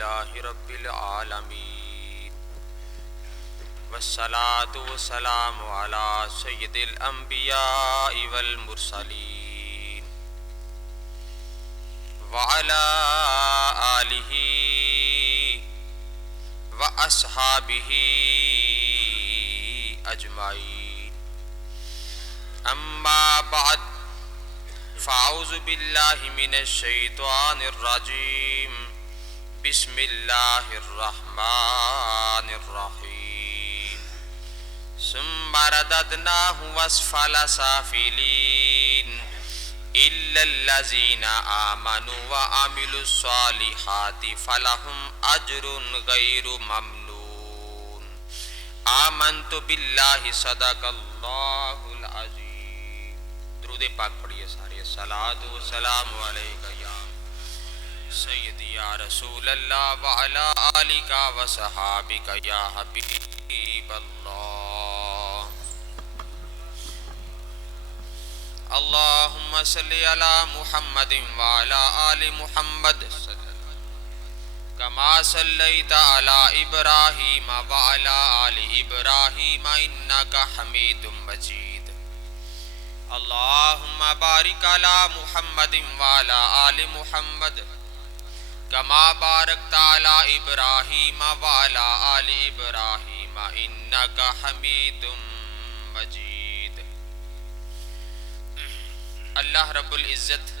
لله رب العالمين والصلاة والسلام على سيد الأنبياء والمرسلين وعلى آله وأصحابه أجمعين أما بعد فأعوذ بالله من الشيطان الرجيم بسم الله الرحمن الرحيم ثم رددناه أسفل سافلين إلا الذين آمنوا وعملوا الصالحات فلهم أجر غير ممنون آمنت بالله صدق الله العظيم. درود پاک پڑھیے سارے. الصلاۃ والسلام علیک یا سیدی یا رسول اللہ وعلی آلک وصحابک یا حبیب اللہ. اللہم صلی علی محمد وعلی آل محمد کما صلیت علی ابراہیم وعلی آل ابراہیم انک حمید مجید. اللہم بارک علی محمد وعلی آل محمد کما بارکت علی ابراہیم وعلی آل ابراہیم انک حمید مجید. اللہ رب العزت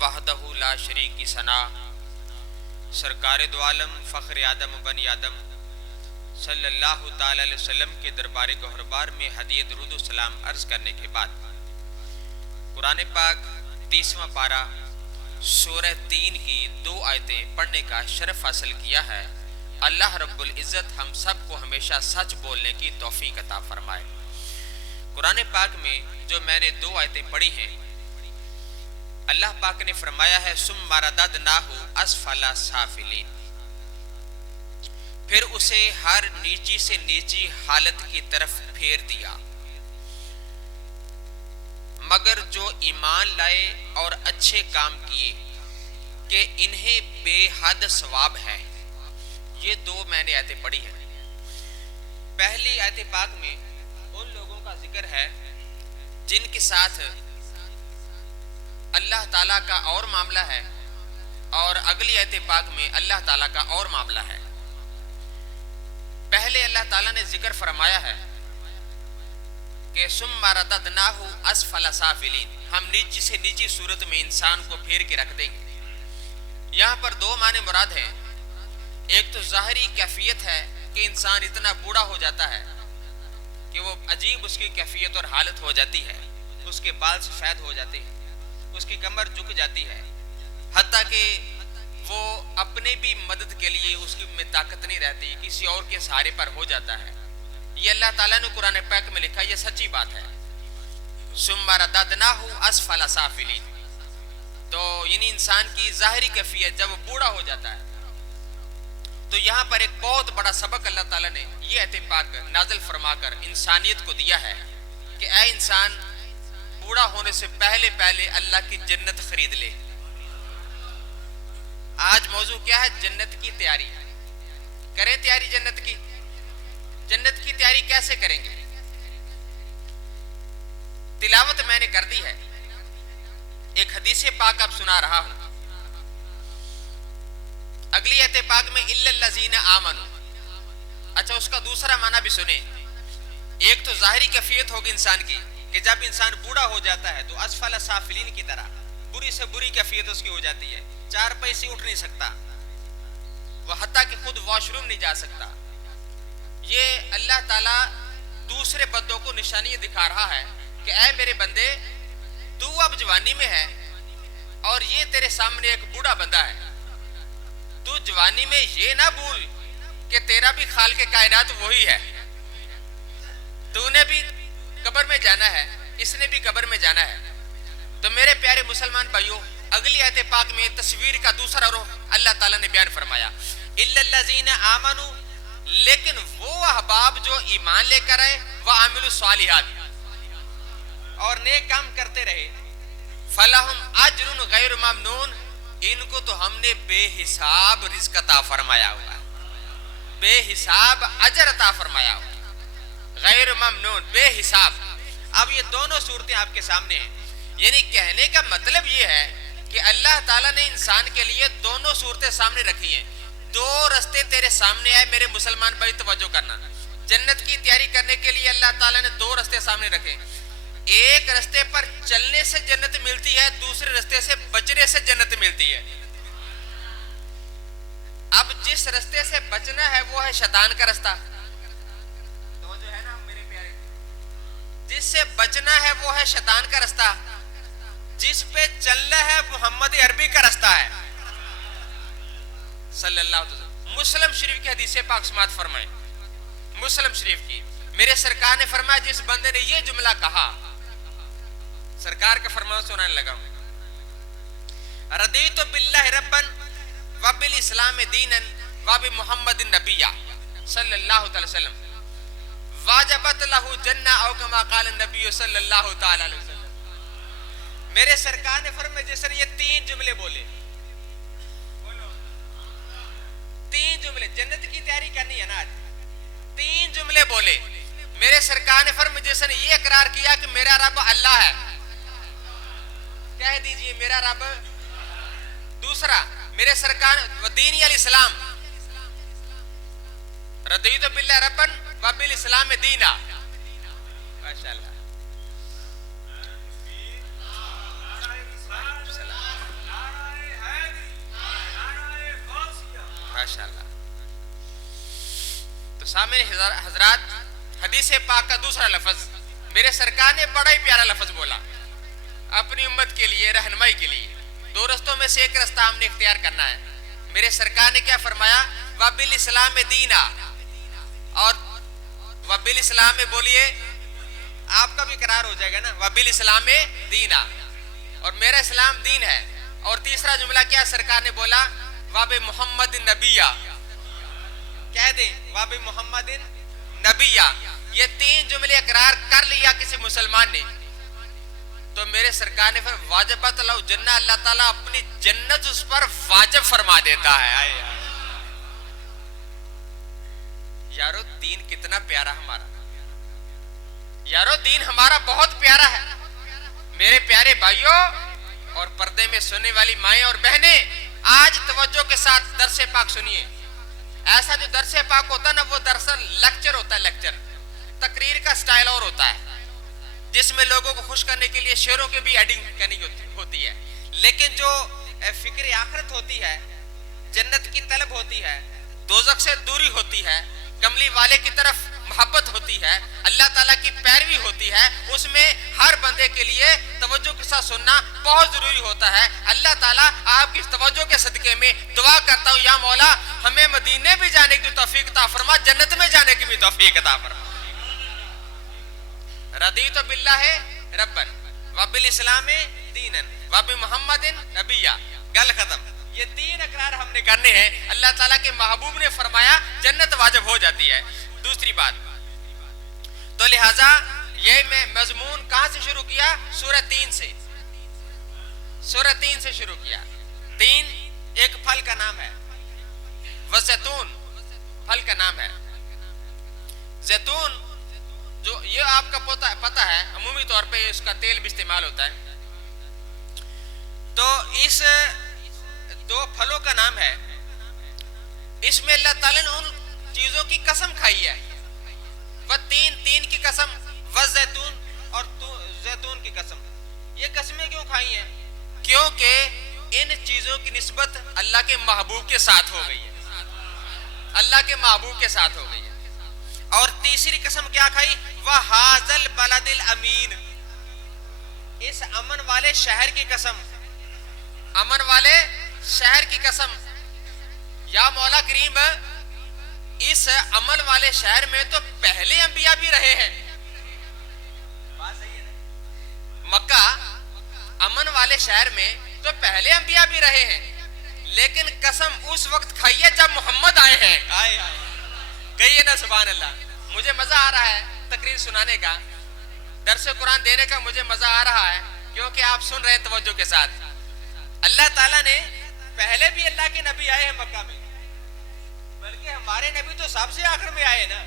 وحدہ لا شریک کی ثنا سرکار دو عالم فخر آدم و بنی آدم صلی اللہ تعالی علیہ وسلم کے دربار گوہربار میں ہدیہ درود و سلام عرض کرنے کے بعد قرآن پاک 30واں پارہ سورہ 3 کی 2 آیتیں پڑھنے کا شرف حاصل کیا ہے. اللہ رب العزت ہم سب کو ہمیشہ سچ بولنے کی توفیق عطا فرمائے. قرآن پاک میں جو میں نے 2 آیتیں پڑھی ہیں اللہ پاک نے فرمایا ہے ثم رددناہ اسفل سافلین، پھر اسے ہر نیچی سے نیچی حالت کی طرف پھیر دیا مگر جو ایمان لائے اور اچھے کام کیے کہ انہیں بے حد ثواب ہے. یہ 2 میں نے آیتیں پڑھی ہیں. پہلی آیت پاک میں ان لوگوں کا ذکر ہے جن کے ساتھ اللہ تعالیٰ کا اور معاملہ ہے اور اگلی آیت پاک میں اللہ تعالیٰ کا اور معاملہ ہے. پہلے اللہ تعالیٰ نے ذکر فرمایا ہے کہ ثم رددناہ اسفل سافلین، ہم نیچی سے نیچی صورت میں انسان کو پھیر کے رکھ دیں گے. یہاں پر 2 معنی مراد ہیں. ایک تو ظاہری کیفیت ہے کہ انسان اتنا بوڑھا ہو جاتا ہے کہ وہ عجیب اس کی کیفیت اور حالت ہو جاتی ہے، اس کے بال سفید ہو جاتے ہیں، اس کی کمر جھک جاتی ہے، حتیٰ کہ وہ اپنے بھی مدد کے لیے اس کی میں طاقت نہیں رہتی، کسی اور کے سہارے پر ہو جاتا ہے. یہ اللہ تعالیٰ نے قرآن پاک میں لکھا، یہ سچی بات ہے. ثم رددناہ اسفل سافلین، تو یعنی انسان کی ظاہری کیفیت جب وہ بوڑھا ہو جاتا ہے تو یہاں پر ایک بہت بڑا سبق اللہ تعالیٰ نے یہ آیت پاک نازل فرما کر انسانیت کو دیا ہے کہ اے انسان بوڑھا ہونے سے پہلے پہلے اللہ کی جنت خرید لے. آج موضوع کیا ہے؟ جنت کی تیاری. کریں تیاری جنت کی. جنت کی تیاری کیسے کریں گے؟ تلاوت میں نے کر دی ہے، ایک حدیث پاک اب سنا رہا ہوں. اگلی آیت پاک میں الا الذین آمنوا، اچھا اس کا دوسرا معنی بھی سنیں. ایک تو ظاہری کیفیت ہوگی انسان کی کہ جب انسان بوڑھا ہو جاتا ہے تو اسفل سافلین کی طرح بری سے بری کیفیت اس کی ہو جاتی ہے. 4 پائی سے اٹھ نہیں سکتا، وہ حتیٰ کہ خود واش روم نہیں جا سکتا. یہ اللہ تعالیٰ دوسرے بندوں کو نشانی دکھا رہا ہے کہ اے میرے بندے، تو اب جوانی میں ہے اور یہ تیرے سامنے ایک بوڑھا بندہ ہے. تو جوانی میں یہ نہ بھول کہ تیرا بھی خالق کائنات وہی ہے. تو نے بھی قبر میں جانا ہے، اس نے بھی قبر میں جانا ہے. تو میرے پیارے مسلمان بھائیوں، اگلی آیت پاک میں تصویر کا دوسرا رخ اللہ تعالیٰ نے بیان فرمایا. الا الذین آمنوا، لیکن وہ احباب جو ایمان لے کر آئے، وعملوا الصالحات، اور نیک کام کرتے رہے، فلہم اجر غیر ممنون، ان کو تو ہم نے بے حساب رزق عطا فرمایا ہوا، بے حساب اجر عطا فرمایا ہوا، غیر ممنون، بے حساب۔ اب یہ دونوں صورتیں آپ کے سامنے ہیں، یعنی کہنے کا مطلب یہ ہے کہ اللہ تعالیٰ نے انسان کے لیے دونوں صورتیں سامنے رکھی ہیں۔ دو رستے تیرے سامنے آئے میرے مسلمان بھائی، توجہ کرنا، جنت کی تیاری کرنے کے لیے اللہ تعالیٰ نے دو رستے سامنے رکھے۔ ایک رستے پر چلنے سے جنت ملتی ہے، دوسرے رستے سے بچنے سے جنت ملتی ہے۔ اب جس رستے سے بچنا ہے وہ ہے شیطان کا رستہ، تو جو ہے نا میرے پیارے، جس سے بچنا ہے وہ ہے شیطان کا رستہ، جس پہ چلنا ہے محمد عربی کا رستہ ہے صلی اللہ علیہ وسلم۔ مسلم شریف کی حدیث پاک سماعت فرمائیں، مسلم شریف کی، میرے سرکار نے فرمایا جس بندے نے یہ جملہ کہا، سرکار کا فرمان سنانے لگا ہوں، رضیت باللہ ربا وبالاسلام دینا وبمحمد نبیا صلی اللہ تعالی وسلم واجبت لہ جنہ او کما قال النبی صلی اللہ تعالی علیہ وسلم۔ میرے سرکار نے فرمایا جس نے یہ تین جملے بولے، تین جملے، جنت کی تیاری کرنی ہے نا، تین جملے بولے، میرے سرکار نے فرمایا جس نے یہ اقرار کیا کہ میرا رب اللہ ہے، کہہ دیجئے میرا رب، دوسرا میرے سرکار دین الاسلام، رضیت باللہ ربا وبالاسلام دینا، ماشاءاللہ ماشاءاللہ۔ تو سامنے حضرات، حدیث پاک کا دوسرا لفظ، میرے سرکار نے بڑا ہی پیارا لفظ بولا اپنی امت کے لیے، رہنمائی کے لیے۔ دو رستوں میں سے ایک رستہ ہم نے اختیار کرنا ہے۔ میرے سرکار نے کیا فرمایا؟ وبالاسلام دینا، اور وبالاسلام میں بولیے، آپ کا بھی قرار ہو جائے گا نا، وبالاسلام دینا، اور میرا اسلام دین ہے۔ اور تیسرا جملہ کیا سرکار نے بولا؟ واب محمد نبیہ، کہہ دیں واب محمد نبیہ۔ یہ تین جملے اقرار کر لیا کسی مسلمان نے تو میرے سرکار نے واجبت لہ جنہ، اللہ تعالیٰ اپنی جنت اس پر واجب فرما دیتا ہے۔ یارو دین کتنا پیارا ہمارا، یارو دین ہمارا بہت پیارا ہے میرے پیارے بھائیوں اور پردے میں سننے والی مائیں اور بہنیں۔ آج توجہ کے ساتھ درس پاک سنیے۔ ایسا جو درس پاک ہوتا ہے نا، وہ دراصل لیکچر ہوتا ہے، لیکچر، تقریر کا سٹائل اور ہوتا ہے، جس میں لوگوں کو خوش کرنے کے لیے شعروں کی بھی ایڈنگ کرنی ہوتی ہے، لیکن جو فکر آخرت ہوتی ہے، جنت کی طلب ہوتی ہے، دوزخ سے دوری ہوتی ہے، کملی والے کی طرف محبت ہوتی ہے، اللہ تعالیٰ کی پیروی ہوتی ہے، اس میں ہر بندے کے لیے توجہ کے ساتھ سننا بہت ضروری ہوتا ہے۔ اللہ تعالیٰ آپ کی توجہ کے صدقے میں دعا کرتا ہوں، یا مولا ہمیں مدینے بھی جانے کی توفیق عطا فرما، جنت میں جانے کی بھی توفیق عطا فرما۔ رضیت باللہ ربا وبالاسلام دینا وبمحمد نبیہ، گل ختم۔ یہ تین اقرار ہم نے کرنے ہیں، اللہ تعالیٰ کے محبوب نے فرمایا جنت واجب ہو جاتی ہے۔ دوسری بات، تو لہٰذا یہ میں مضمون کہاں سے شروع کیا؟ سورہ تین سے، سورہ تین سے شروع کیا۔ تین ایک پھل کا نام ہے، وزیتون پھل کا نام ہے۔ زیتون جو یہ آپ کا پتہ ہے، عمومی طور پہ اس کا تیل بھی استعمال ہوتا ہے۔ تو اس دو پھلوں کا نام ہے، اس میں اللہ تعالیٰ نے ان چیزوں کی قسم کھائی ہے، وہ تین کی قسم، والزیتون اور زیتون کی قسم۔ یہ قسمیں کیوں کھائی ہیں؟ کیونکہ ان چیزوں کی نسبت اللہ کے محبوب کے ساتھ ہو گئی ہے، اللہ کے محبوب کے ساتھ ہو گئی ہے۔ اور تیسری قسم کیا کھائی؟ وَهَذَا الْبَلَدِ الْأَمِينَ، اس امن والے شہر کی قسم، امن والے شہر کی قسم۔ یا مولا کریم، اس امن والے شہر میں تو پہلے انبیاء بھی رہے ہیں، مکہ امن والے شہر میں تو پہلے انبیاء بھی رہے ہیں، لیکن قسم اس وقت کھائی ہے جب محمد آئے ہیں۔ کہیے نا سبحان اللہ۔ مجھے مزہ آ رہا ہے تقریر سنانے کا، درس قرآن دینے کا مجھے مزہ آ رہا ہے، کیونکہ آپ سن رہے ہیں توجہ کے ساتھ۔ اللہ تعالیٰ نے پہلے بھی اللہ کے نبی آئے ہیں مکہ میں، بلکہ ہمارے نبی تو سب سے آخر میں آئے نا،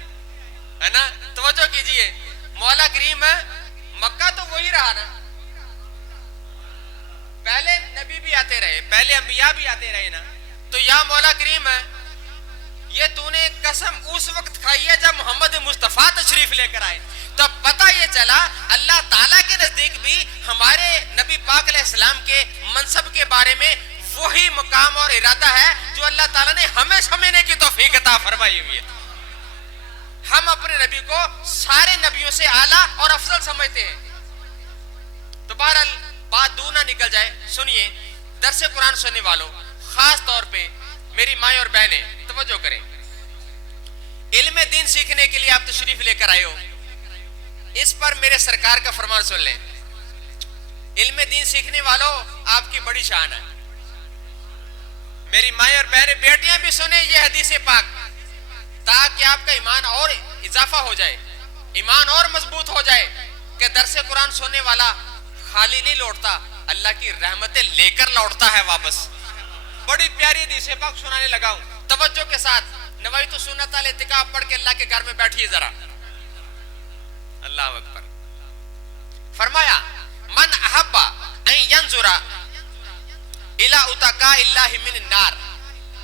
ہے نا؟ توجہ کیجئے، مولا کریم مکہ تو وہی رہا نا، پہلے نبی بھی آتے رہے، پہلے انبیاء بھی آتے رہے نا، تو یا مولا کریم یہ تو نے قسم اس وقت کھائی ہے جب محمد مصطفیٰ تشریف لے کر آئے، تو پتہ یہ چلا اللہ تعالیٰ کے نزدیک بھی ہمارے نبی پاک علیہ السلام کے منصب کے بارے میں وہی مقام اور ارادہ ہے جو اللہ تعالیٰ نے ہمیں سمجھنے کی توفیق عطا فرمائی ہوئی ہے۔ ہم اپنے نبی کو سارے نبیوں سے اعلیٰ اور افضل سمجھتے ہیں۔ تو بہرحال بات دور نہ نکل جائے، سنیے درس قرآن سننے والوں، خاص طور پہ میری مائیں اور بہنیں توجہ کریں، علم دین سیکھنے کے لیے آپ تشریف لے کر آئے ہو، اس پر میرے سرکار کا فرمان سن لیں، علم دین سیکھنے والوں آپ کی بڑی شان ہے۔ میری مائیں اور بہنیں بیٹیاں بھی سنیں یہ حدیث پاک، تاکہ آپ کا ایمان اور اضافہ ہو جائے، ایمان اور مضبوط ہو جائے کہ درس قرآن سننے والا خالی نہیں لوٹتا، اللہ کی رحمتیں لے کر لوٹتا ہے واپس۔ بڑی پیاری حدیث پاک سنانے لگا ہوں، توجہ کے ساتھ، نویت سنت الاعتکاف پڑھ کے اللہ کے گھر میں بیٹھیے ذرا۔ اللہ اکبر۔ فرمایا من احب ان ينظر الى اتقاء اللہ من النار،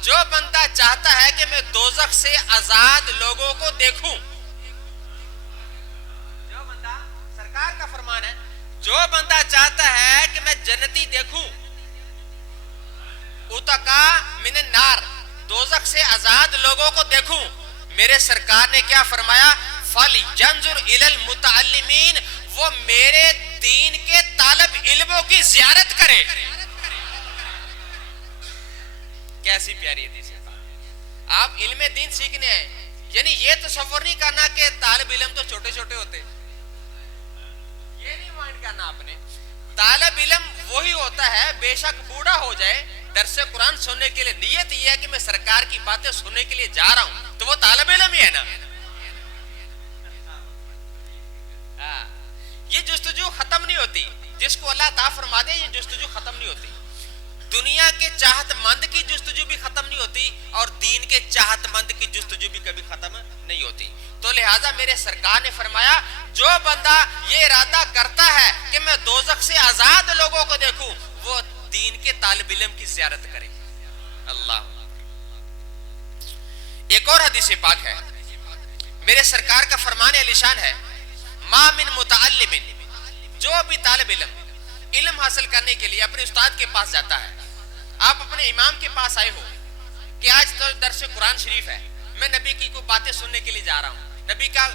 جو بندہ چاہتا ہے کہ میں دوزخ سے آزاد لوگوں کو دیکھوں، جو بندہ، سرکار کا فرمان ہے، جو بندہ چاہتا ہے کہ میں جنتی دیکھوں، اتقاء من النار، دوزخ سے آزاد لوگوں کو دیکھوں، میرے سرکار نے کیا فرمایا؟ فَلْيَنْظُرْ إِلَى الْمُتَعَلِّمِينَ، وہ میرے دین کے طالب علموں کی زیارت کرے۔ کیسی پیاری حدیث ہے۔ آپ علم دین سیکھنے ہیں، یعنی یہ تصور نہیں کرنا کہ طالب علم تو چھوٹے چھوٹے ہوتے، یہ نہیں مائنڈ کرنا آپ نے۔ طالب علم وہی ہوتا ہے بے شک بوڑھا ہو جائے، درس قرآن سننے کے لیے نیت یہ ہے کہ میں سرکار کی باتیں سننے کے لیے جا رہا ہوں، تو وہ طالب علم ہی ہے نا۔ یہ جستجو ختم نہیں ہوتی، جس کو اللہ عطا فرما دے یہ جستجو ختم نہیں ہوتی۔ دنیا کے چاہت مند کی جستجو بھی ختم نہیں ہوتی، اور دین کے چاہت مند کی جستجو بھی کبھی ختم نہیں ہوتی۔ تو لہٰذا میرے سرکار نے فرمایا جو بندہ یہ ارادہ کرتا ہے کہ میں دوزخ سے آزاد لوگوں کو دیکھوں، وہ دین کے طالب علم کی زیارت کرے۔ اللہ۔ ایک اور حدیث پاک ہے، میرے سرکار کا فرمان علی شان ہے، ما من متعلم، جو بھی طالب علم حاصل کرنے کے لیے اپنے استاد کے پاس جاتا ہے، آپ اپنے امام کے پاس آئے ہو کہ آج تو درس قرآن شریف ہے، میں نبی کی کوئی باتیں سننے کے لیے جا رہا ہوں، نبی کا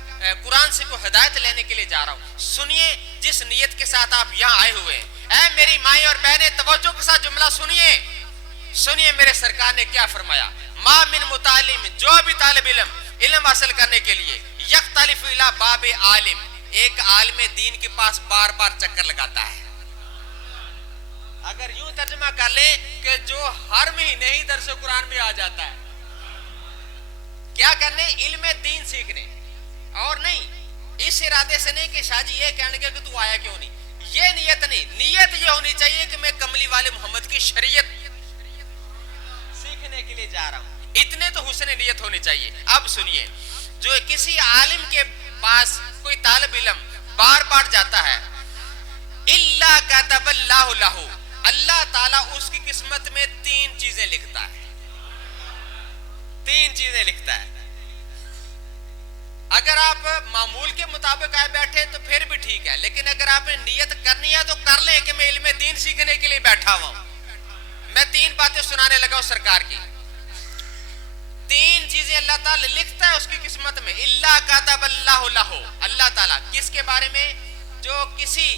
قرآن سے کوئی ہدایت لینے کے لیے جا رہا ہوں، سنیے جس نیت کے ساتھ آپ یہاں آئے ہوئے ہیں، اے میری مائیں اور بہنیں توجہ کے ساتھ جملہ سنیے میرے سرکار نے کیا فرمایا، ما من متعلم، جو بھی طالب علم حاصل کرنے کے لیے، یختلف الی باب عالم، ایک عالم دین کے پاس بار بار چکر لگاتا ہے۔ اگر یوں ترجمہ کر لیں کہ جو ہر مہینے ہی درس قرآن میں آ جاتا ہے، کیا کرنے؟ علم دین سیکھنے، اور نہیں اس ارادے سے نہیں کہ شاہ جی یہ کہنے کہ تو آیا کیوں نہیں، یہ نیت نہیں، نیت یہ ہونی چاہیے کہ میں کملی والے محمد کی شریعت سیکھنے کے لیے جا رہا ہوں، اتنے تو حسن نیت ہونی چاہیے۔ اب سنیے، جو کسی عالم کے پاس کوئی طالب علم بار بار جاتا ہے، اللہ کتب اللہ لہ، اللہ تعالیٰ اس کی قسمت میں تین چیزیں لکھتا ہے، تین چیزیں لکھتا ہے۔ اگر آپ معمول کے مطابق آئے بیٹھے تو پھر بھی ٹھیک ہے، لیکن اگر آپ نے نیت کرنی ہے تو کر لیں کہ میں علم دین سیکھنے کے لیے بیٹھا ہوا ہوں، میں تین باتیں سنانے لگا ہوں سرکار کی، تین چیزیں اللہ تعالیٰ لکھتا ہے اس کی قسمت میں۔ اللہ کتب اللہ لہ، اللہ تعالیٰ کس کے بارے میں؟ جو کسی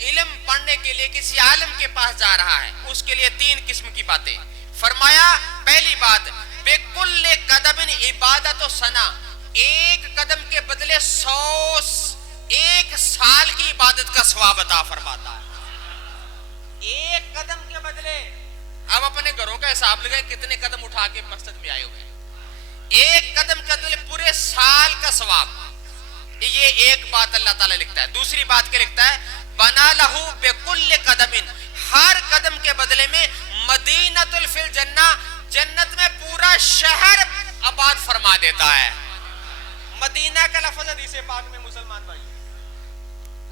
علم پڑھنے کے لیے کسی عالم کے پاس جا رہا ہے، اس کے لیے تین قسم کی باتیں فرمایا۔ پہلی بات، بِكُلِّ قَدَمٍ عبادت و ثنا، ایک قدم کے بدلے 100 سال کی عبادت کا ثواب عطا فرماتا ہے، ایک قدم کے بدلے۔ اب اپنے گھروں کا حساب لگائیں کتنے قدم اٹھا کے مسجد میں آئے ہوئے ہیں، ایک قدم کے بدلے پورے سال کا ثواب، یہ ایک بات اللہ تعالیٰ لکھتا ہے۔ دوسری بات کیا لکھتا ہے؟ بنا لہو بِكُلِّ قَدَمٍ، ہر قدم کے بدلے میں مدینۃ فی الجنہ، جنت میں پورا شہر آباد فرما دیتا ہے. مدینہ کا لفظ حدیث پاک میں مسلمان بھائی،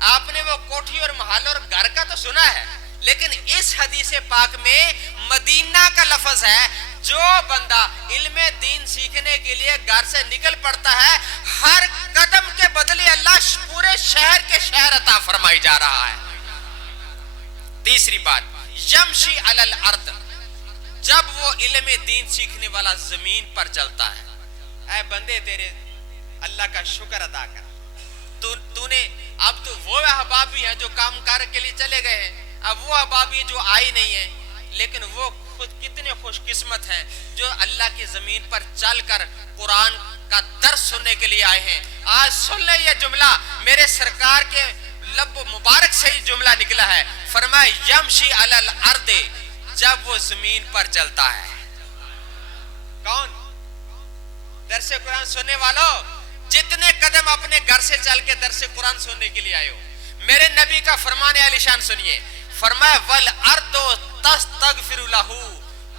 آپ نے وہ کوٹھی اور محل اور گھر کا تو سنا ہے، لیکن اس حدیث پاک میں مدینہ کا لفظ ہے. جو بندہ علم دین سیکھنے کے لیے گھر سے نکل پڑتا ہے، ہر قدم کے بدلے اللہ پورے شہر کے شہر عطا فرمائی جا رہا ہے. تیسری بات، یمشی علی الارض، جب وہ علم دین سیکھنے والا زمین پر چلتا ہے. اے بندے تیرے اللہ کا شکر ادا کر، تو نے اب تو وہ احباب بھی ہیں جو کام کار کے لیے چلے گئے ہیں، اب وہ احباب بھی جو آئی نہیں ہیں، لیکن وہ خود کتنے خوش قسمت ہیں جو اللہ کی زمین پر چل کر قرآن کا درس سننے کے لیے آئے ہیں. آج سن لیں یہ جملہ، میرے سرکار کے لب مبارک سے ہی جملہ نکلا ہے. فرمائے یمشی علی الارض، جب وہ زمین پر چلتا ہے. کون؟ درس قرآن سننے والوں، جتنے قدم اپنے گھر سے چل کے درس قرآن سننے کے لیے آئے ہو، میرے نبی کا فرمان عالی شان سنیے. فرمایا والارض تستغفر لہ،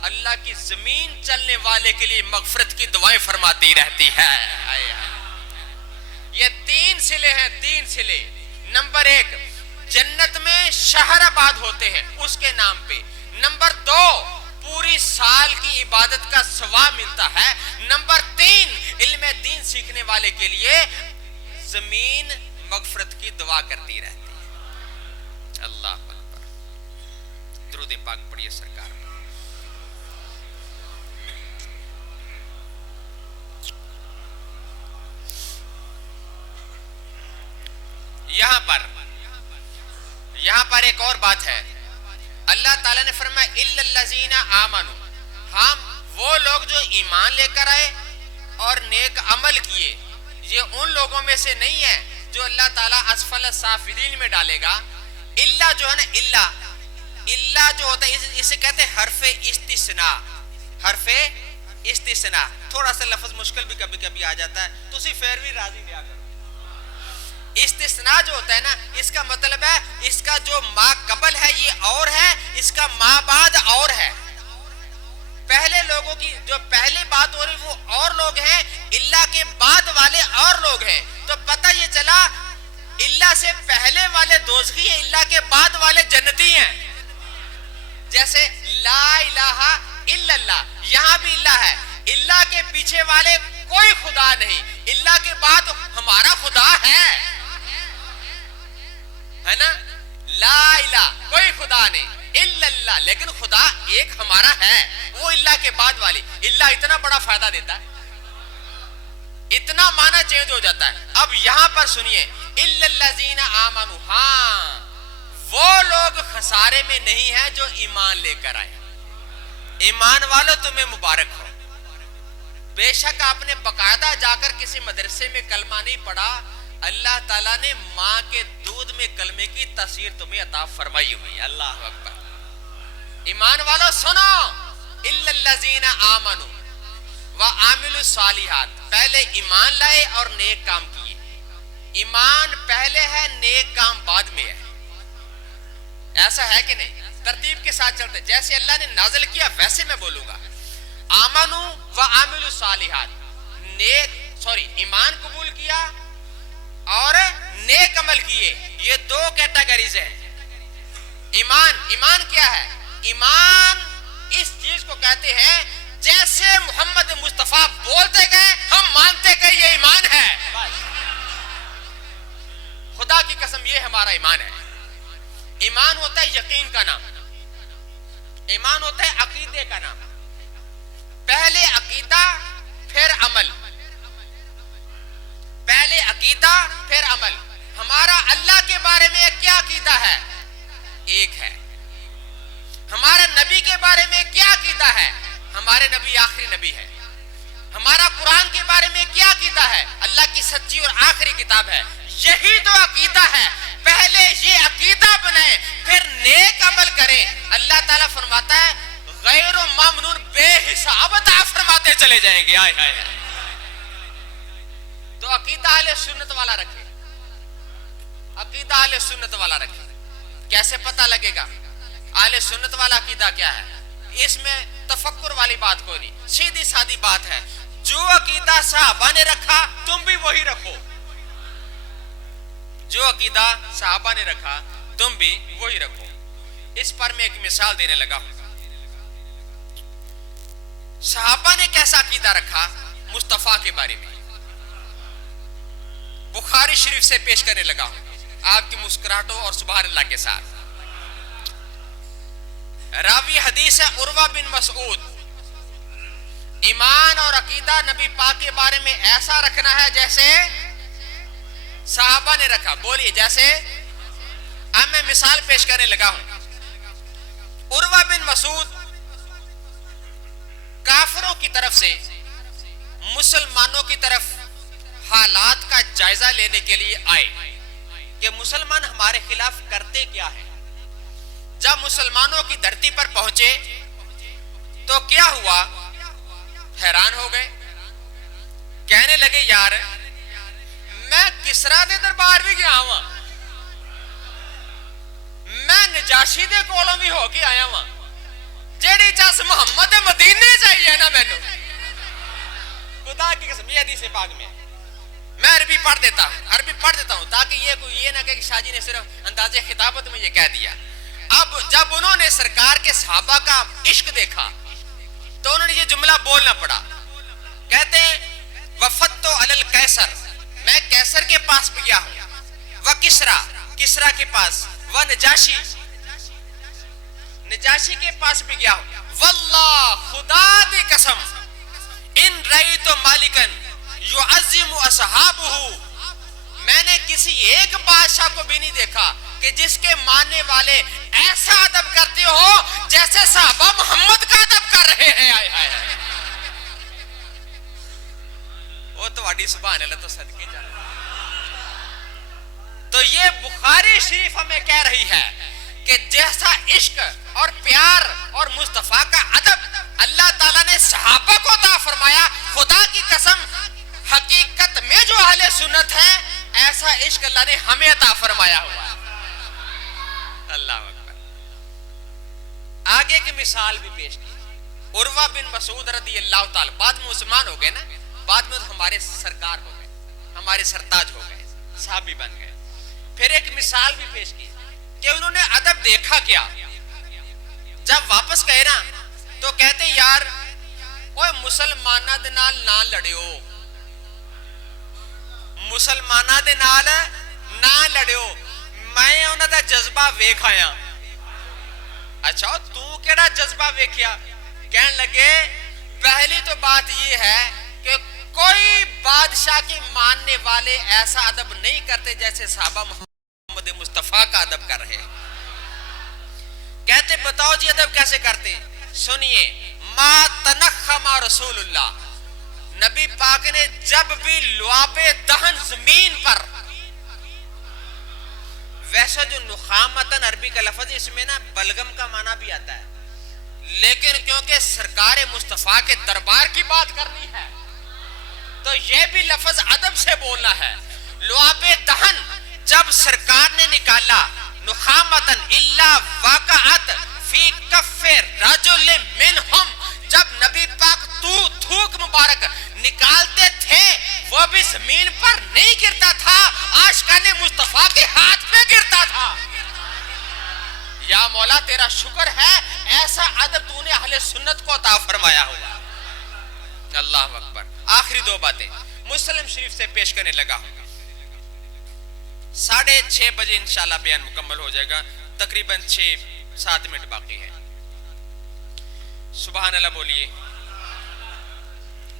اللہ کی زمین چلنے والے کے لیے مغفرت کی دعائیں فرماتی رہتی ہے. یہ تین صلے ہیں، تین صلے. نمبر ایک، جنت میں شہر آباد ہوتے ہیں اس کے نام پہ. نمبر دو، پوری سال کی عبادت کا ثواب ملتا ہے. نمبر تین، علم دین سیکھنے والے کے لیے زمین مغفرت کی دعا کرتی رہتی ہے. اللہ اکبر. درود پاک پڑھیے سرکار. یہاں پر ایک اور بات ہے. اللہ تعالیٰ نے فرمایا الا الذین آمنوا، ہم وہ لوگ جو ایمان لے کر آئے اور نیک عمل کیے. یہ ان لوگوں میں سے نہیں ہے جو اللہ تعالیٰ اسفل السافلین میں ڈالے گا. الا جو ہے نا، الا جو ہوتا ہے اسے کہتے ہیں حرف استثناء. حرف استثناء تھوڑا سا لفظ مشکل بھی کبھی کبھی آ جاتا ہے، تو اسی پھر بھی راضی دیا کرو. استثناء جو ہوتا ہے نا، اس کا مطلب ہے اس کا جو ما قبل ہے یہ اور ہے، اس کا ما بعد اور ہے. پہلے لوگوں کی جو پہلے بات ہو رہی وہ اور لوگ ہیں، اللہ کے بعد والے اور لوگ ہیں. تو پتہ یہ چلا اللہ سے پہلے والے دوزخی ہیں، اللہ کے بعد والے جنتی ہیں. جیسے لا الہ الا اللہ، یہاں بھی اللہ ہے. اللہ کے پیچھے والے کوئی خدا نہیں، اللہ کے بعد ہمارا خدا ہے نا. لا الہ کوئی خدا نہیں الا اللہ، لیکن خدا ایک ہمارا ہے، وہ اللہ کے بعد والی. اللہ اتنا بڑا فائدہ دیتا ہے، اتنا معنی چینج ہو جاتا ہے. اب یہاں پر سنیے الا الذین آمنوا، ہاں وہ لوگ خسارے میں نہیں ہیں جو ایمان لے کر آئے. ایمان والوں تمہیں مبارک ہو. بے شک آپ نے باقاعدہ جا کر کسی مدرسے میں کلمہ نہیں پڑھا، اللہ تعالیٰ نے ماں کے دودھ میں کلمے کی تاثیر تمہیں عطا فرمائی ہوئی. اللہ اکبر. ایمان والوں سنو، الا الذین آمنوا وعملوا الصالحات، پہلے ایمان لائے اور نیک کام کیے. ایمان پہلے ہے، نیک کام بعد میں ہے. ایسا ہے کہ نہیں؟ ترتیب کے ساتھ چلتے، جیسے اللہ نے نازل کیا ویسے میں بولوں گا. آمنوا وعملوا الصالحات، ایمان قبول کیا اور نیک عمل کیے. یہ دو کیٹیگریز ہیں. ایمان کیا ہے؟ ایمان اس چیز کو کہتے ہیں جیسے محمد مصطفیٰ بولتے گئے ہم مانتے گئے، یہ ایمان ہے. خدا کی قسم یہ ہمارا ایمان ہے. ایمان ہوتا ہے یقین کا نام، ایمان ہوتا ہے عقیدے کا نام. پہلے عقیدہ پھر عمل، پہلے عقیدہ پھر عمل. ہمارا اللہ کے بارے میں کیا عقیدہ ہے؟ ایک ہے. ہمارے نبی کے بارے میں کیا عقیدہ ہے؟ ہمارے نبی آخری نبی ہے. ہمارا قرآن کے بارے میں کیا عقیدہ ہے؟ اللہ کی سچی اور آخری کتاب ہے. یہی تو عقیدہ ہے. پہلے یہ عقیدہ بنائیں پھر نیک عمل کریں. اللہ تعالیٰ فرماتا ہے غیر ممنون، بے حساب عطا فرماتے چلے جائیں گے. آئے آئے. تو عقیدہ اہل سنت والا رکھے، عقیدہ اہل سنت والا رکھے. کیسے پتہ لگے گا اہل سنت والا عقیدہ کیا ہے؟ اس میں تفکر والی بات کوئی نہیں، سیدھی سادی بات ہے، جو عقیدہ صحابہ نے رکھا تم بھی وہی رکھو، جو عقیدہ صحابہ نے رکھا تم بھی وہی رکھو۔ اس پر میں ایک مثال دینے لگا ہوں، صحابہ نے کیسا عقیدہ رکھا مصطفیٰ کے بارے میں، بخاری شریف سے پیش کرنے لگا ہوں آپ کی مسکراہٹوں اور سبحان اللہ کے ساتھ۔ راوی حدیث ہے عروہ بن مسعود، ایمان اور عقیدہ نبی پاک کے بارے میں ایسا رکھنا ہے جیسے صحابہ نے رکھا۔ بولیے جیسے؟ اب میں مثال پیش کرنے لگا ہوں۔ عروہ بن مسعود کافروں کی طرف سے مسلمانوں کی طرف حالات کا جائزہ لینے کے لیے آئے کہ مسلمان ہمارے خلاف کرتے کیا ہیں۔ جب مسلمانوں کی دھرتی پر پہنچے تو کیا ہوا، حیران ہو گئے، کہنے لگے یار میں کسرا دے دربار بھی گیا ہوا، میں نجاشی دے کولوں بھی ہو کے آیا ہوا، جیڑی چاس محمد مدینے چاہیے نا مینوں، خدا کی قسم یہ حدیث پاک میں میں عربی پڑھ دیتا ہوں تاکہ یہ کوئی یہ نہ کہ شاہ جی نے صرف انداز خطابت میں یہ کہہ دیا۔ اب جب انہوں نے سرکار کے صحابہ کا عشق دیکھا تو انہوں نے یہ جملہ بولنا پڑا، کہتے ہیں وفدت علی القیصر، میں قیصر کے پاس بھی گیا ہوں، و کسرا کے پاس، و نجاشی کے پاس بھی گیا ہوں، واللہ خدا دی قسم ان رأیت مالکن یعظم اصحابہ، میں نے کسی ایک بادشاہ کو بھی نہیں دیکھا کہ جس کے ماننے والے ایسا ادب کرتے ہو جیسے صحابہ محمد کا ادب کر رہے ہیں۔ آئے آئے آئے وہ تو واڑی سبحان اللہ تو صدقے جانا۔ تو یہ بخاری شریف ہمیں کہہ رہی ہے کہ جیسا عشق اور پیار اور مصطفیٰ کا ادب اللہ تعالیٰ نے صحابہ کو عطا فرمایا، خدا کی قسم حقیقت میں جو اہل سنت ہے ایسا عشق اللہ نے ہمیں عطا فرمایا ہوا ہے۔ اللہ اکبر۔ آگے کی مثال بھی پیش کی، عروہ بن مسعود رضی اللہ تعالی، بعد میں مسلمان ہو گئے نا، بعد میں ہمارے سرکار ہو گئے، ہمارے سرتاج ہو گئے، صحابی بن گئے۔ پھر ایک مثال بھی پیش کی کہ انہوں نے ادب دیکھا کیا، جب واپس گئے نا تو کہتے یار اوہ مسلمانہ دے نال نہ لڑیو، مسلمانہ دے نال نہ لڑیو، میں انہاں دا جذبہ ویکھ آیا۔ اچھا تو کیڑا جذبہ ویکھیا؟ کہنے لگے پہلی تو بات یہ ہے کہ کوئی بادشاہ کے ماننے والے ایسا ادب نہیں کرتے جیسے صحابہ محمد مصطفیٰ کا ادب کر رہے ہیں۔ کہتے بتاؤ جی ادب کیسے کرتے؟ سنیے، ما تنخم رسول اللہ، نبی پاک نے جب بھی لعاب دہن زمین پر، ویسے جو نخامتن عربی کا لفظ اس میں نا بلغم کا معنی بھی آتا ہے، لیکن کیونکہ سرکار مصطفیٰ کے دربار کی بات کرنی ہے تو یہ بھی لفظ ادب سے بولنا ہے۔ لعاب دہن جب سرکار نے نکالا، نخامتن الا واقعت فی کف رجل منہم، جب نبی پاک تھوک مبارک نکالتے تھے وہ بھی زمین پر نہیں گرتا تھا، عاشقان مصطفیٰ کے ہاتھ میں گرتا تھا۔ یا مولا تیرا شکر ہے ایسا ادب تو نے اہل سنت کو عطا فرمایا ہوا۔ اللہ اکبر۔ آخری دو باتیں مسلم شریف سے پیش کرنے لگا ہوں، 6:30 بجے انشاءاللہ بیان مکمل ہو جائے گا، تقریباً 6-7 منٹ باقی ہے۔ سبحان اللہ بولیے۔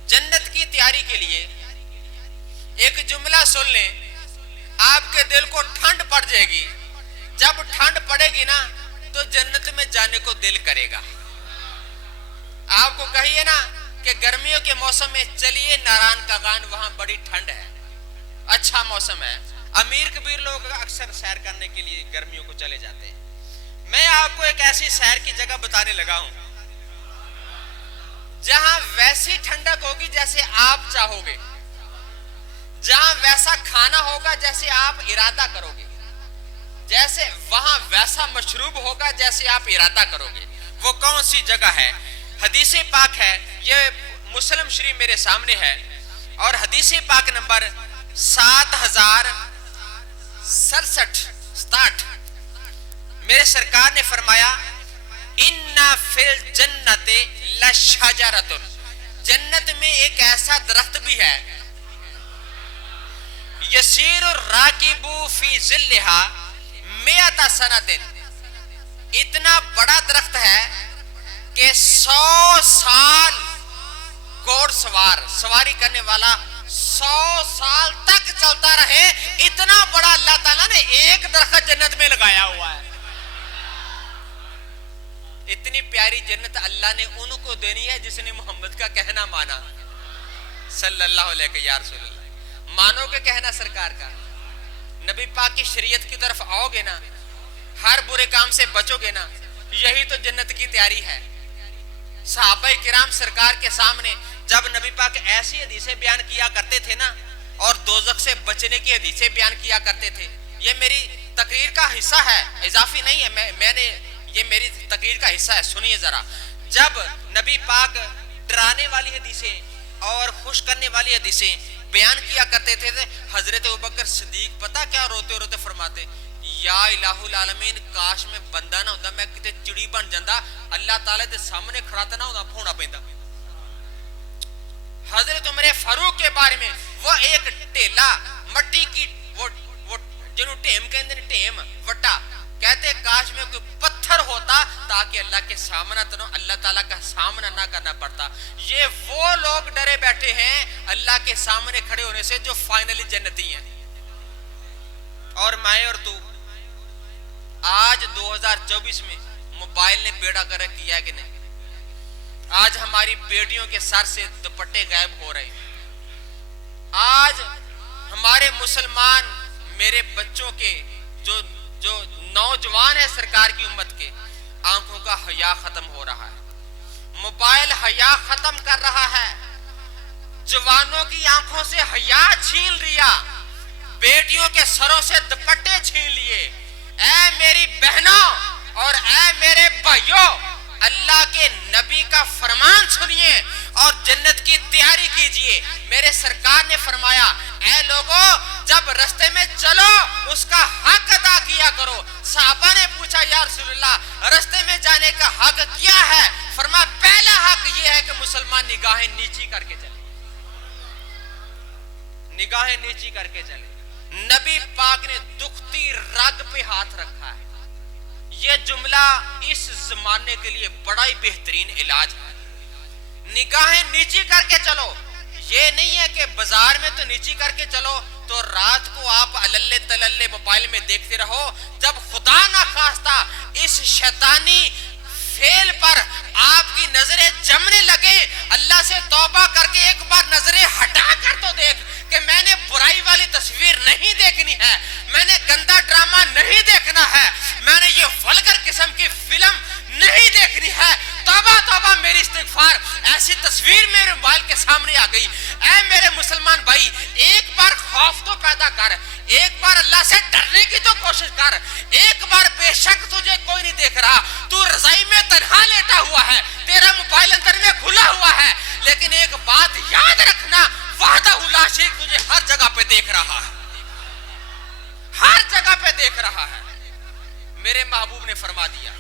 جنت کی تیاری کے لیے ایک جملہ سن لیں، آپ کے دل کو ٹھنڈ پڑ جائے گی، جب ٹھنڈ پڑے گی نا تو جنت میں جانے کو دل کرے گا۔ آپ کو کہیے نا کہ گرمیوں کے موسم میں چلیے ناران کاغان، وہاں بڑی ٹھنڈ ہے، اچھا موسم ہے، امیر کبیر لوگ اکثر سیر کرنے کے لیے گرمیوں کو چلے جاتے ہیں۔ میں آپ کو ایک ایسی سیر کی جگہ بتانے لگا ہوں جہاں ویسی ٹھنڈک ہوگی جیسے آپ چاہو گے، جہاں ویسا کھانا ہوگا جیسے آپ ارادہ کرو گے، جیسے وہاں ویسا مشروب ہوگا جیسے آپ ارادہ کرو گے، وہ کون سی جگہ ہے؟ حدیث پاک ہے، یہ مسلم شریف میرے سامنے ہے، اور حدیث پاک نمبر 7067 میرے سرکار نے فرمایا اِنَّ فِي الْجَنَّةِ لَشَجَرَةٌ، جنت میں ایک ایسا درخت بھی ہے، یسیر الراکب فی ظلھا مئۃ سنۃ، اتنا بڑا درخت ہے کہ 100 سال گھوڑ سوار سواری کرنے والا 100 سال تک چلتا رہے، اتنا بڑا اللہ تعالیٰ نے ایک درخت جنت میں لگایا ہوا ہے۔ اتنی پیاری جنت اللہ نے ان کو دینی ہے جس نے محمد کا کہنا مانا صلی اللہ علیہ وسلم۔ یا رسول اللہ، مانو گے کہنا سرکار کا، نبی پاک کی شریعت کی طرف آؤ گے نا، ہر برے کام سے بچو گے نا، یہی تو جنت کی تیاری ہے۔ صحابہ کرام سرکار کے سامنے جب نبی پاک ایسی حدیثیں بیان کیا کرتے تھے نا، اور دوزخ سے بچنے کی حدیثیں بیان کیا کرتے تھے، یہ میری تقریر کا حصہ ہے، اضافی نہیں ہے، میں نے یہ میری تقریر کا حصہ ہے، سنیے ذرا۔ جب نبی پاک ڈرانے والی حدیثیں اور خوش کرنے والی حدیثیں بیان کیا کرتے تھے، حضرت ابوبکر صدیق پتہ کیا روتے روتے فرماتے، یا الہ العالمین کاش میں بندہ نہ ہوتا، میں کتے چڑی بن جاندہ، اللہ تعالیٰ دے سامنے کھڑا تھا نہ ہوتا پھونا پیندا۔ حضرت عمر فاروق کے بارے میں وہ ایک ٹیلا مٹی کی وہ جنہوں ٹیم کہندے نے، ٹیم وٹا، کہتے کاش میں کوئی پتھر ہوتا تاکہ اللہ کے سامنے اللہ تعالیٰ کا سامنا نہ کرنا پڑتا۔ یہ وہ لوگ ڈرے بیٹھے ہیں اللہ کے سامنے کھڑے ہونے سے جو فائنلی جنتی ہیں۔ اور میں اور تو آج 2024 میں موبائل نے بیڑا گرک کیا کہ نہیں؟ آج ہماری بیٹیوں کے سر سے دوپٹے غائب ہو رہے ہیں، آج ہمارے مسلمان میرے بچوں کے جو نوجوان ہے سرکار کی امت کے، آنکھوں کا حیا ختم ہو رہا ہے، موبائل حیا ختم کر رہا ہے، جوانوں کی آنکھوں سے حیا چھین لیا، بیٹیوں کے سروں سے دوپٹے چھین لیے۔ اے میری بہنوں اور اے میرے بھائیوں، اللہ کے نبی کا فرمان سنیے اور جنت کی تیاری کیجئے۔ میرے سرکار نے فرمایا اے لوگوں جب رستے میں چلو اس کا حق ادا کیا کرو۔ صحابہ نے پوچھا یا رسول اللہ رستے میں جانے کا حق کیا ہے؟ فرمایا پہلا حق یہ ہے کہ مسلمان نگاہیں نیچی کر کے چلے، نگاہیں نیچی کر کے چلے۔ نبی پاک نے دکھتی رگ پہ ہاتھ رکھا ہے، یہ جملہ اس زمانے کے لیے بڑا ہی بہترین علاج ہے۔ نگاہیں نیچی کر کے چلو، یہ نہیں ہے کہ بازار میں تو نیچی کر کے چلو تو رات کو آپ عللے تللے موبائل میں دیکھتے رہو، جب خدا نہ خواستہ اس شیطانی فعل پر آپ کی نظریں جمنے لگے، اللہ سے توبہ کر کے ایک بار نظریں ہٹا کر تو دیکھ کہ میں نے برائی والی تصویر نہیں دیکھنی ہے، میں نے گندا ڈرامہ نہیں دیکھنا ہے، میں نے یہ ولگر قسم کی فلم نہیں دیکھنی ہے۔ توبہ توبہ میری استغفار، ایسی تصویر میرے موبائل کے سامنے آ گئی۔ اے میرے مسلمان بھائی، ایک بار خوف تو پیدا کر، ایک بار اللہ سے ڈرنے کی تو کوشش کر، ایک بار بے شک تجھے کوئی نہیں دیکھ رہا، تو رضائی میں تنہا لیٹا ہوا ہے، تیرا موبائل اندر میں کھلا ہوا ہے، لیکن ایک بات یاد رکھنا، وحدہ لا شریک تجھے ہر جگہ پہ دیکھ رہا ہے، ہر جگہ پہ دیکھ رہا ہے۔ میرے محبوب نے فرما دیا،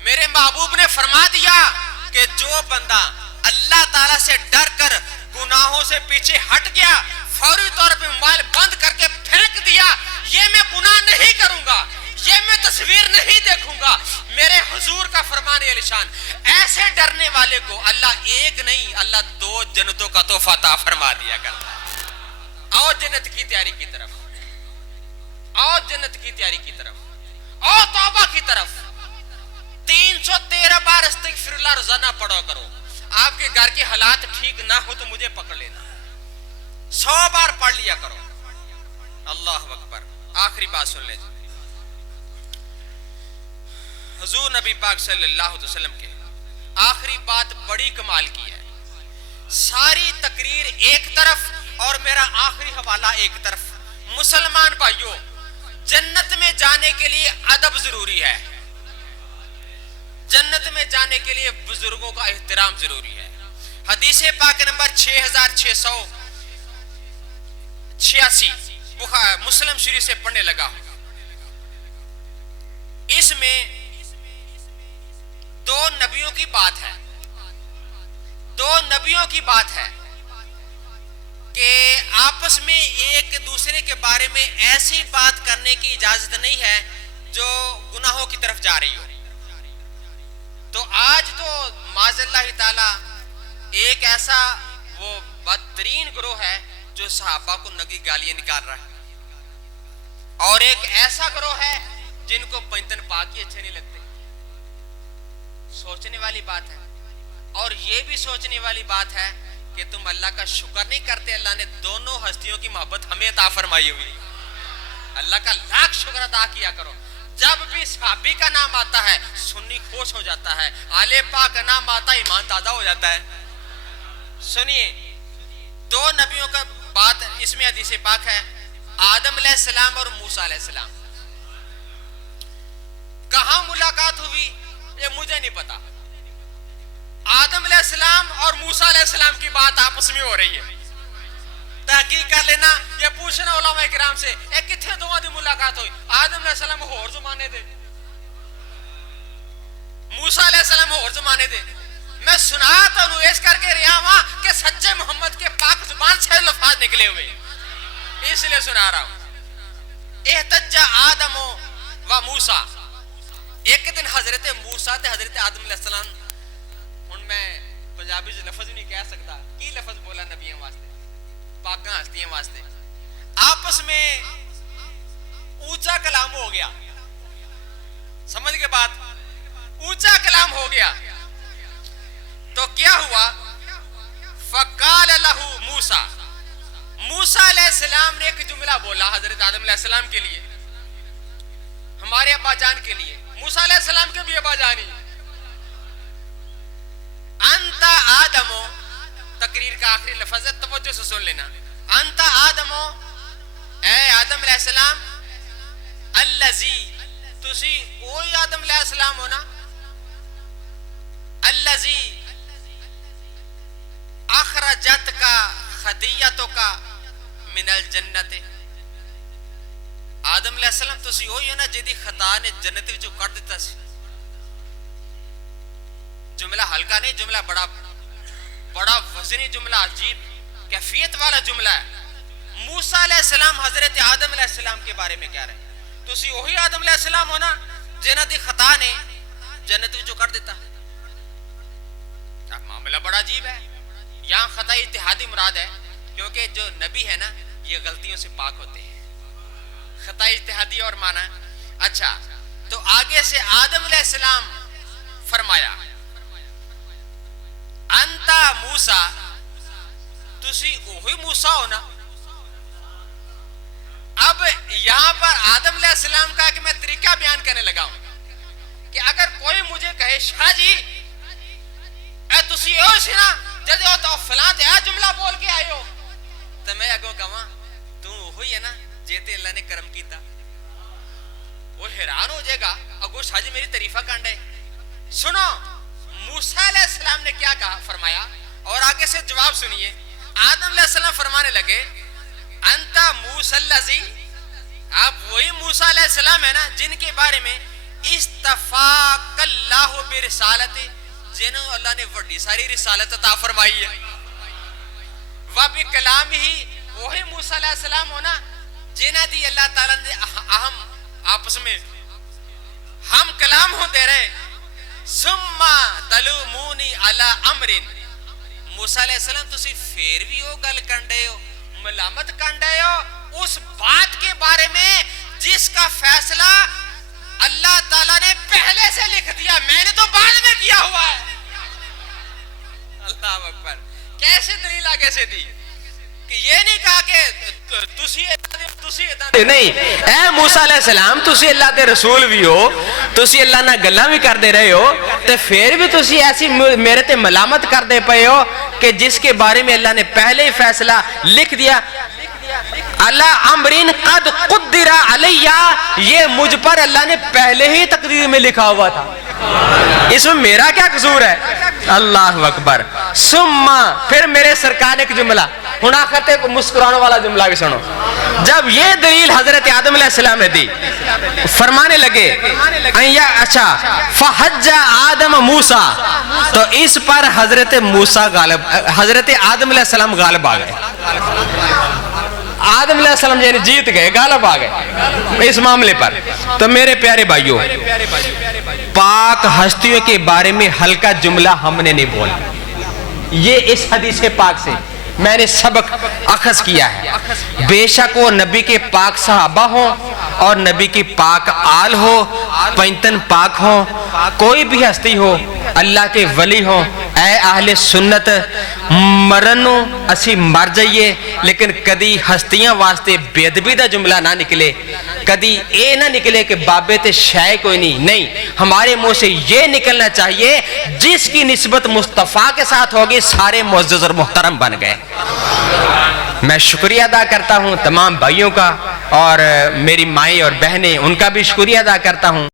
میرے محبوب نے فرما دیا کہ جو بندہ اللہ تعالیٰ سے ڈر کر گناہوں سے پیچھے ہٹ گیا، فوری طور پہ موبائل بند کر کے پھینک دیا، یہ میں گناہ نہیں کروں گا، یہ میں تصویر نہیں دیکھوں گا۔ میرے حضور کا فرمان علی شان، ایسے ڈرنے والے کو اللہ ایک نہیں اللہ 2 جنتوں کا تحفہ عطا فرما دیا کرتا ہے۔ آؤ جنت کی تیاری کی طرف، آؤ جنت کی تیاری کی طرف، آؤ توبہ کی طرف۔ 313 بار استغفر اللہ روزانہ پڑھو کرو۔ آپ کے گھر کے حالات ٹھیک نہ ہو تو مجھے پکڑ لینا، 100 بار پڑھ لیا کرو۔ اللہ اکبر۔ آخری بات سن لیں، حضور نبی پاک صلی اللہ علیہ وسلم کے آخری بات بڑی کمال کی ہے۔ ساری تقریر ایک طرف اور میرا آخری حوالہ ایک طرف۔ مسلمان بھائیوں، جنت میں جانے کے لیے ادب ضروری ہے، جنت میں جانے کے لیے بزرگوں کا احترام ضروری ہے۔ حدیث پاک نمبر 6686 مسلم شریف سے پڑھنے لگا۔ اس میں دو نبیوں کی بات ہے، دو نبیوں کی بات ہے کہ آپس میں ایک دوسرے کے بارے میں ایسی بات کرنے کی اجازت نہیں ہے جو گناہوں کی طرف جا رہی ہو۔ تو آج تو معاذ اللہ تعالی ایک ایسا وہ بدترین گروہ ہے جو صحابہ کو ننگی گالیاں نکال رہا ہے، اور ایک ایسا گروہ ہے جن کو پنجتن پاک ہی اچھے نہیں لگتے۔ سوچنے والی بات ہے، اور یہ بھی سوچنے والی بات ہے کہ تم اللہ کا شکر نہیں کرتے، اللہ نے دونوں ہستیوں کی محبت ہمیں عطا فرمائی ہوئی۔ اللہ کا لاکھ شکر ادا کیا کرو۔ جب بھی صحابی کا نام آتا ہے سنی خوش ہو جاتا ہے، آل پاک کا نام آتا ہے ایمان تازہ ہو جاتا ہے۔ سنیے، دو نبیوں کا بات اس میں حدیث پاک ہے، آدم علیہ السلام اور موسیٰ علیہ السلام۔ کہاں ملاقات ہوئی یہ مجھے نہیں پتا۔ آدم علیہ السلام اور موسیٰ علیہ السلام کی بات آپس میں ہو رہی ہے، تحقیق کر لینا، یہ پوچھنا علماء کرام سے ایک کتنے دو دی ملاقات ہوئی۔ آدم علیہ السلام اور زمانے دے، موسیٰ علیہ السلام اور زمانے دے۔ میں سنا تو نویس کر کے رہا ہوں کہ سچے محمد کے پاک زبان سے لفظ نکلے ہوئے، اس لیے سنا رہا ہوں۔ احتج آدم و موسیٰ، ایک دن حضرت موسیٰ تے حضرت آدم علیہ السلام، ہن میں پنجابی سے لفظ نہیں کہہ سکتا، کی لفظ بولا نبیوں واسطے، پاکاں ہستیاں واسطے، آپس میں اونچا کلام ہو گیا۔ سمجھ کے بات، اونچا کلام ہو گیا تو کیا ہوا؟ فقال لہ موسیٰ، موسیٰ علیہ السلام نے ایک جملہ بولا حضرت آدم علیہ السلام کے لیے، ہمارے ابا جان کے لیے، موسیٰ علیہ السلام کے بھی ابا جانی۔ انت آدم، تقریر کا آخری لفظ ہے، توجہ سے سن لینا۔ انت آدم، اے آدم علیہ السلام، الذی، تسی وہی آدم علیہ السلام ہونا، الذی اخرجت کا خطیتوں کا من الجنت، آدم علیہ السلام تسی ہوئی ہے نا جیدی خطا نے جنت وچوں کر دیتا سی۔ جملہ ہلکا نہیں، جملہ بڑا وزنی جملہ، عجیب کیفیت والا جملہ ہے۔ موسیٰ علیہ السلام حضرت آدم علیہ السلام کے بارے میں کہہ رہے ہیں، تسی وہی آدم علیہ السلام ہونا جنہ دی خطا نے جنت وچوں کر دیتا۔ معاملہ بڑا عجیب ہے۔ یہاں خطا اتحادی مراد ہے، کیونکہ جو نبی ہے نا یہ غلطیوں سے پاک ہوتے ہیں، خطا اتحادی اور مانا۔ اچھا، تو آگے سے آدم علیہ السلام فرمایا انتا موسیٰ، تسی وہی موسیٰ ہونا۔ اب یہاں پر آدم علیہ السلام کا کہ میں طریقہ بیان کرنے لگا ہوں کہ اگر کوئی مجھے کہے شاہ جی اے تسی ہو سی نا جدے ہو تو فلاں تے جملہ بول کے آئے ہو، تو میں اگوں کہاں تو ہوئی ہے نا جیتے اللہ نے کرم کیتا، وہ حیران ہو جائے گا اگو شاہ جی میری تعریفہ کانڈے۔ سنو موسیٰ علیہ السلام نے کیا کہا، فرمایا، اور آگے سے جواب سنیے۔ آدم علیہ السلام فرمانے لگے انتا موسیٰ الذی، آپ وہی موسیٰ علیہ السلام ہے نا جن کے بارے میں استفاق اللہ برسالت، جنہوں اللہ نے بڑی ساری رسالت عطا فرمائی ہے، وبکلام ہی، وہی موسیٰ علیہ السلام ہونا جنہ دی اللہ تعالیٰ نے اہم آپس میں ہم کلام ہوں دے رہے۔ ثم تلومونی علی امر، موسیٰ علیہ السلام تسی پھر بھی ہو گل کنڈے ہو، ملامت کنڈے ہو اس بات کے بارے میں جس کا فیصلہ اللہ تعالیٰ نے پہلے سے لکھ دیا، میں نے تو بعد میں کیا ہوا ہے۔ اللہ اکبر، کیسے دلیل آگے سے دی کہ یہ نہیں کہا کہ تسی نہیں، اے موسیٰ علیہ السلام تسی اللہ دے رسول بھی ہو، تسی اللہ نہ گلاں بھی کر دے رہے ہو، تو پھر بھی تسی ایسی میرے تے ملامت کر دے پئے ہو کہ جس کے بارے میں اللہ نے پہلے ہی فیصلہ لکھ دیا۔ اللہ امرین قد قدر علیہ، یہ مجھ پر اللہ نے پہلے ہی تقدیر میں لکھا ہوا تھا۔ اس میں میرا کیا قصور ہے؟ اللہ اکبر. سما پھر میرے سرکار ایک جملہ ہن آخرتے کو مسکرانے والا جملہ بھی سنو. جب یہ دلیل حضرت آدم علیہ السلام نے دی فرمانے لگے اچھا فحج آدم موسیٰ تو اس پر حضرت موسیٰ غالب حضرت آدم علیہ السلام غالب آ گئے. آدم علیہ السلام یعنی جیت گئے غالب آ گئے اس معاملے پر. تو میرے پیارے بھائیوں پاک ہستیوں کے بارے میں ہلکا جملہ ہم نے نہیں بولا. یہ اس حدیث پاک سے میں نے سبق اخذ کیا ہے. بے شک وہ نبی کے پاک صحابہ ہوں اور نبی کی پاک آل ہو پینتن پاک ہوں کوئی بھی ہستی ہو اللہ کے ولی ہوں اے اہل سنت مرنو اسی مر جائیے لیکن کدی ہستیاں واسطے بے ادبی دا جملہ نہ نکلے. کدی اے نہ نکلے کہ بابے تے شے کوئی نہیں. ہمارے منہ سے یہ نکلنا چاہیے جس کی نسبت مصطفیٰ کے ساتھ ہوگی سارے معزز اور محترم بن گئے. میں شکریہ ادا کرتا ہوں تمام بھائیوں کا اور میری مائیں اور بہنیں ان کا بھی شکریہ ادا کرتا ہوں.